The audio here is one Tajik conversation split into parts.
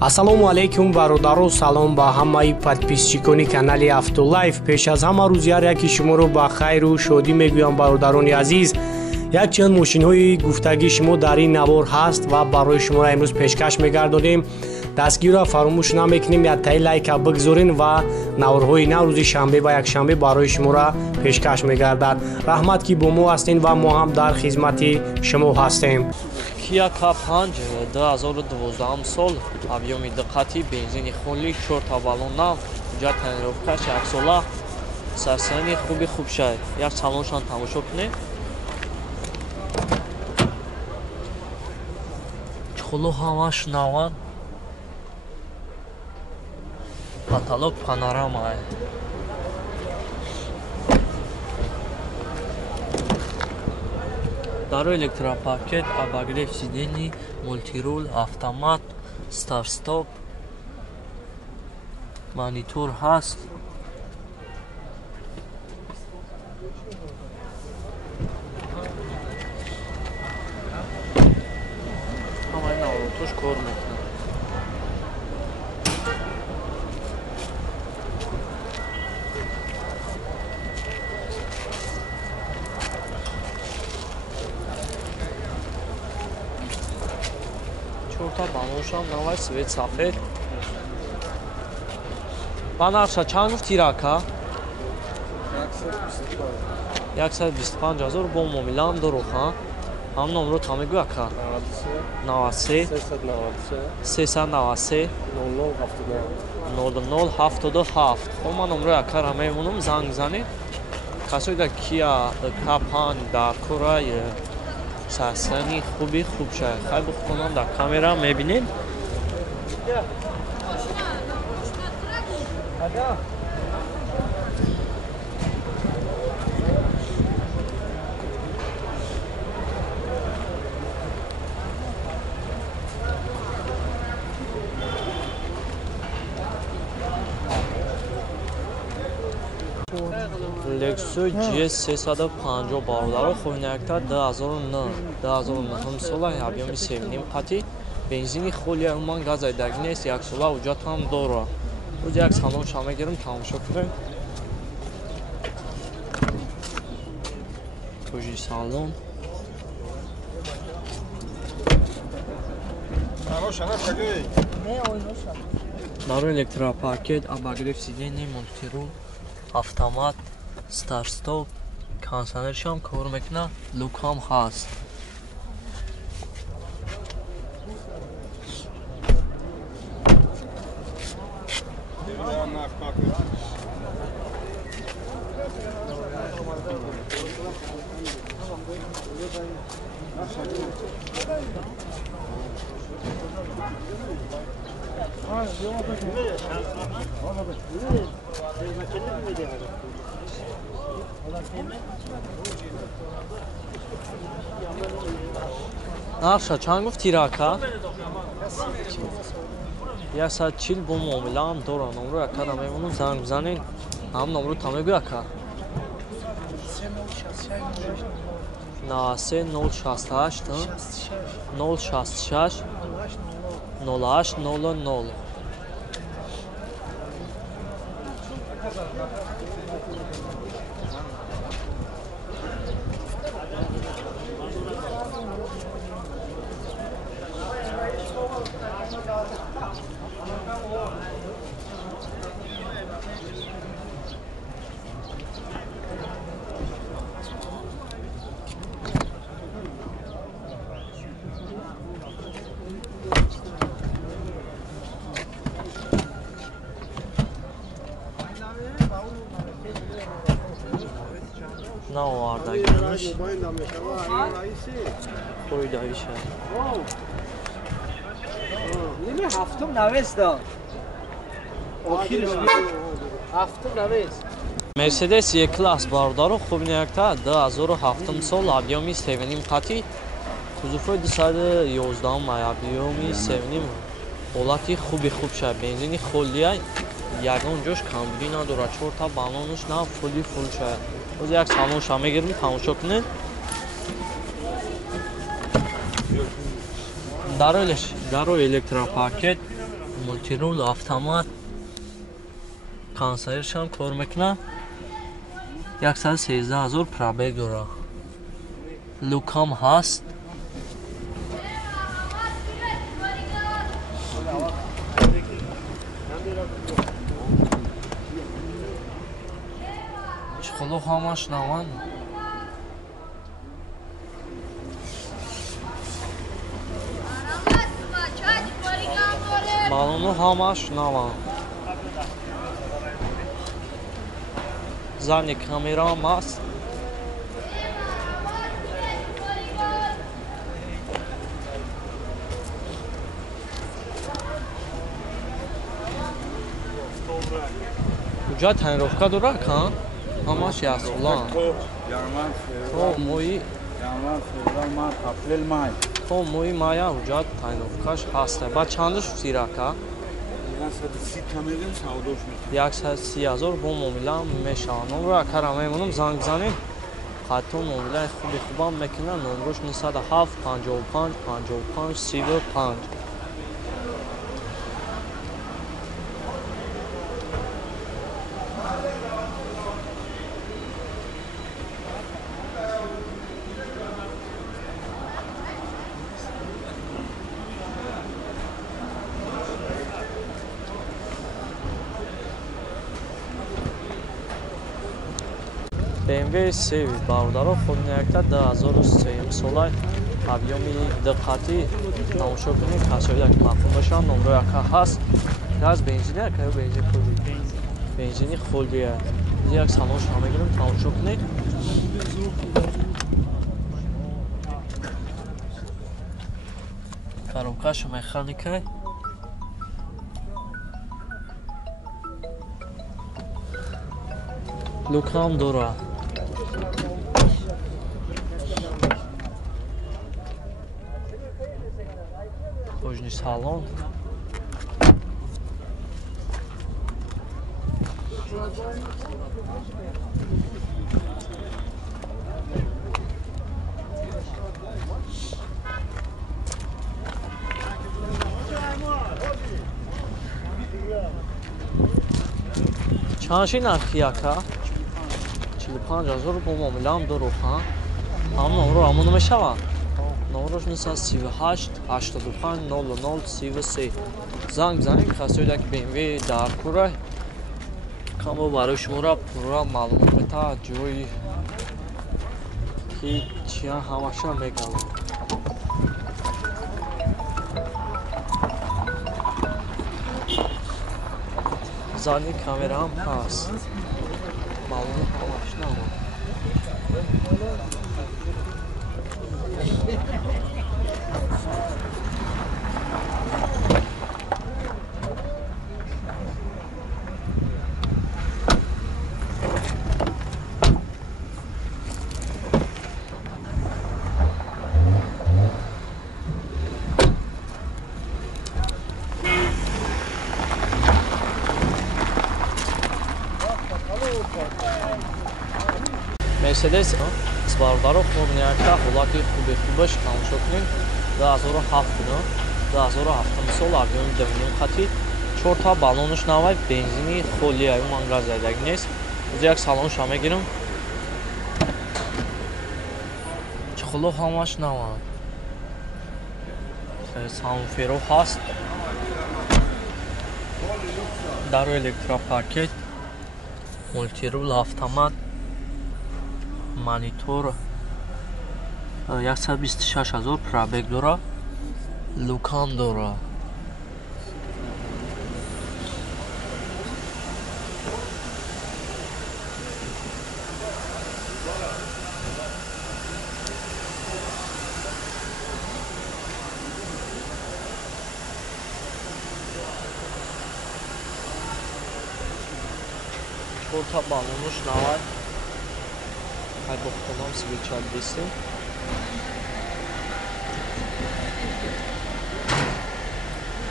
Ассалому алайкум бародаро, салом ба ҳамаи подписчикони канали Автолайф. Пеш аз ҳама рӯз яке шуморо ба хайру шодӣ мегӯям бародарони азиз. Якчанд мошинҳои гуфтагӣ шумо дар ин навор ҳаст ва барои шуморо имрӯз пешкаш мегардонем. Дастгирро фаромӯш намекунем, яктаи лайка бигзорен ва наворҳои нав рӯзи шанбе ва якшанбе барои шуморо пешкаш мегардад. Раҳмат ки бо мо ҳастем ва мо ҳам дар хизмати шумо ҳастем. Kia K5 2012 сол, объеми диққати, бензини хунли, 4 та баллон нав, ҷа тренировкаш 1 сола, сарсани хуби хубшай. Як салоншан тамошо кунед. Чухлу ҳамаш навад. Потолок панорама. Даро электропакет, обогрев сидений, мультируль, автомат, старт-стоп, монитор ҳаст. Ҳамаи наворотош кор мекунад. Чорта балоншам навай свет сафед. Банарша чанд гуфт тирака? 125 000 бо муомилаам дорӯ ха? Ҳам номро тамегӯ ака? 93 393 0077. Хо ман номрои акара мемонам, занг занед. Касои дар Kia K5 дар кораи сарсани хуби хубшай. Хай бухонам дар камера мебинед. Lexus GS 350 бародаро хӯйнакта 2009 сола, объеми 7,5 қати, бензини холи уман газ айдаги нест, 1 сола ҳуҷҷат ҳам дора. Рӯз як салон ша мегирем, тамошо кунем. Кӯжи салон. Даро электропакет, обогрев сидений, мультируль, автомат, старт-стоп, кондиционершам кор мекунад, лукам ҳаст. Нарша чанд гуфт тирака? 140 бо муомилаам дора. Номрои акара мемонам, занг бизанед. Ҳам номро тамегӯ ака? 93 068 066 08 00. Наовардагиаш қоидаиша ниме ҳафтум навеста охириш ҳафтум навест Mercedes E-Class бародаро хубинакта 2007 сол, объеми 7,5 қати, кузуфои 211 объеми 7,5, ҳолати хуби хубша, бензини холия, ягон ҷош камбуди надора, 4 та балонуш нав фули фулша. Оз як салон ша мегирем, тамошо кунед. Даро электропакет, мультирул автомат консервш ҳам кор мекунад 113 000 пробег дорад лукам ҳаст чухло ҳамаш наван балону ҳамаш наван задни камераам ҳаст ҳуҷҷат тайинровка дорад кан ҳамаш ясулан то моҳи мая ҳуҷҷат тайинровкаш ҳаста баъд чандаш футирака 130 000 бо муомила мешавад номро акара мемонам занг бизанем ҳатто муомилаи хуби хубам мекунад номрош 97 55 55 35 BMW севи бародаро худнеякта 2003 сола объёми диққати тамошо кунед касояк маъқул бошад номро яка ҳаст газ бензини яка ё бензин худи бензини худия як салонш ҳам мегирем тамошо кунед коробкаша механикай лукам дорад Кожний салон. Чанши нархи яка? 45 000 бо муомилаам дорухам. Ҳам номро ҳамон мешавад. Номрош 38 85 00 33 занг бизанед касояки BMW дар кура камо барои шуморо пурра маълумот метавад ҷои ки чия ҳамаша мегавад задни камераам ҳаст маълумот ҳамаш намад Mercedes бародаро хурниякта ҳолати хуби хубаш тамошо кунед 2007 2007 сол объёми давиним хати 4 та балонаш навай бензини холия уман газ зайдаг нест ӯзи як салонш ҳам мегирам чухло ҳамаш наван саунферо ҳаст даро электропакет мультирул автомат монитор 126 000 пробег дора лукам дора чорта балонуш навай ҳай бохтонам свичал дистем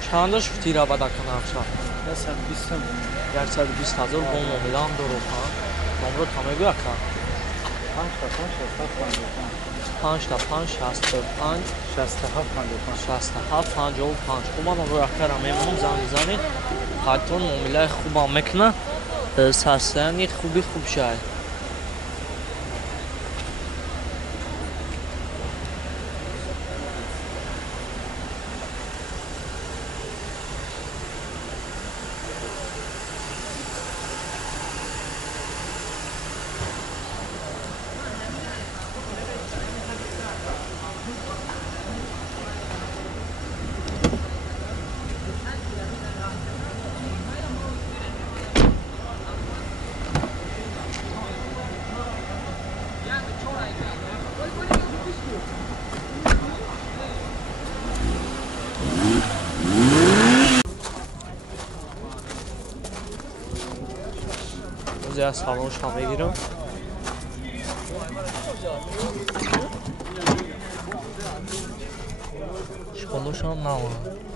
чандаш футира бадаканавша 120 000 бо муомилаам дорухам номро тамегӯяка 5 تا 5 65 67 55 خوبم رو اخرم میمونم زنگ زنی خاطر معامله خوبم میکنه سرسنی خوب شد از سالانش هم بگیرم شکلش هم نمونه